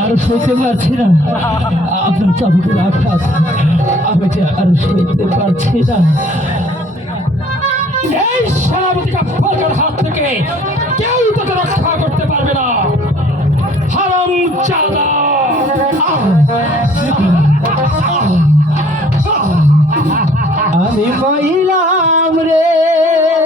আরো সইতে পারছি না আপনার চাবুকের আঘাত আমি যে আরো সইতে পারছি না। এই সেনাপতিকে ফলকের হাত থেকে